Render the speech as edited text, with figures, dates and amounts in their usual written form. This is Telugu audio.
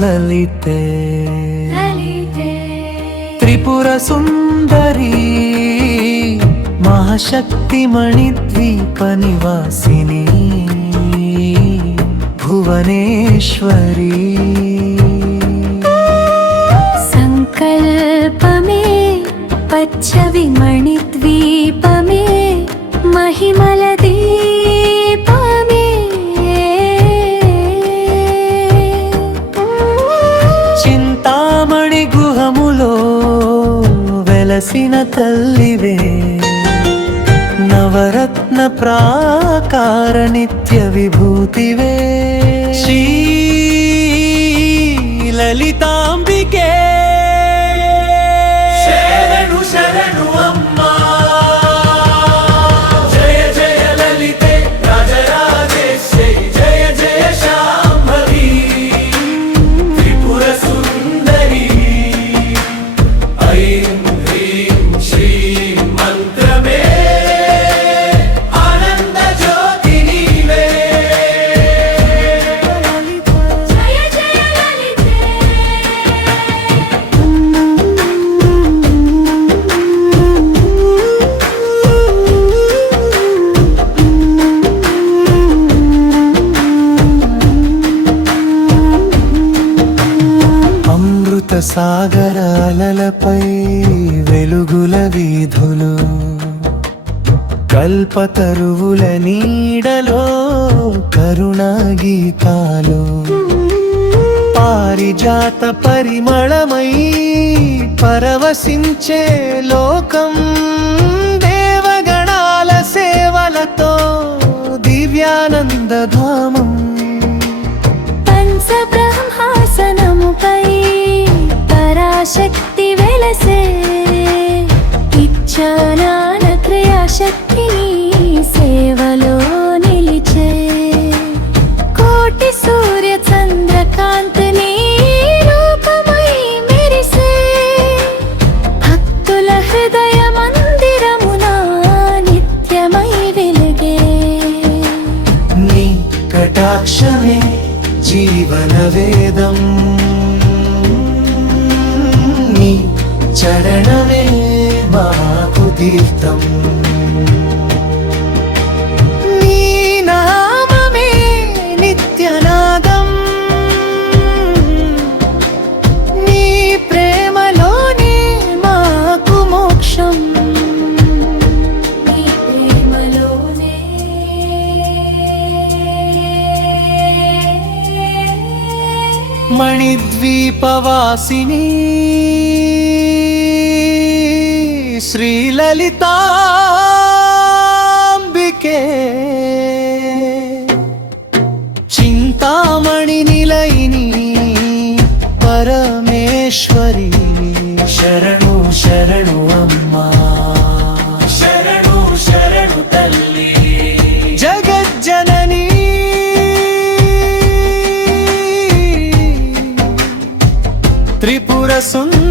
లలితే త్రిపుర సుందరి మహాశక్తిమణి ద్వీప నివాసిని భువనేశ్వరి సంకల్పమే పచ్చవి మణిద్వీపమే మహిమల దీపమే చింతామణి గుహములో వెలసిన తల్లివే నవరత్న ప్రాకార నిత్య విభూతివే శ్రీ లలితాంబికే శరణు శరణు అమ్మా జయ జయ లలితే రాజరాజేశ్వరి జయ జయ శాంభవి త్రిపుర సుందరి ఐం హ్రీం శ్రీం మంత్రమే సాగరాలపై వెలుగుల వీధులు కల్పతరువుల నీడలో కరుణా గీతాలు పారిజాత పరిమళమై పరవశించే లోకం దేవగణాల సేవలతో దివ్యానందధామం పంచబ్రహ్మాసనముపై పరాశక్తి వెలసే ఇచ్ఛానాన క్రియాశక్తిని సేవలో నిలిచే కోటి సూర్య చంద్రకాంతిని రూపమై మెరిసే భక్తుల హృదయ మందిరమున నిత్యమై వెలిగే నీ కటాక్షమే జీవన వేదం నీ చరణమే మాకు తీర్థం నీ నామమే నిత్యనాదం నీ ప్రేమలోనే మాకు మోక్షం నీ ప్రేమలోనే మణిద్వీపవాసిని శ్రీలలితాంబికే చింతామణి నిలయిని పరమేశ్వరి శరణు శరణు అమ్మా శరణు శరణు తల్లి జగజ్జనని త్రిపుర సుందరి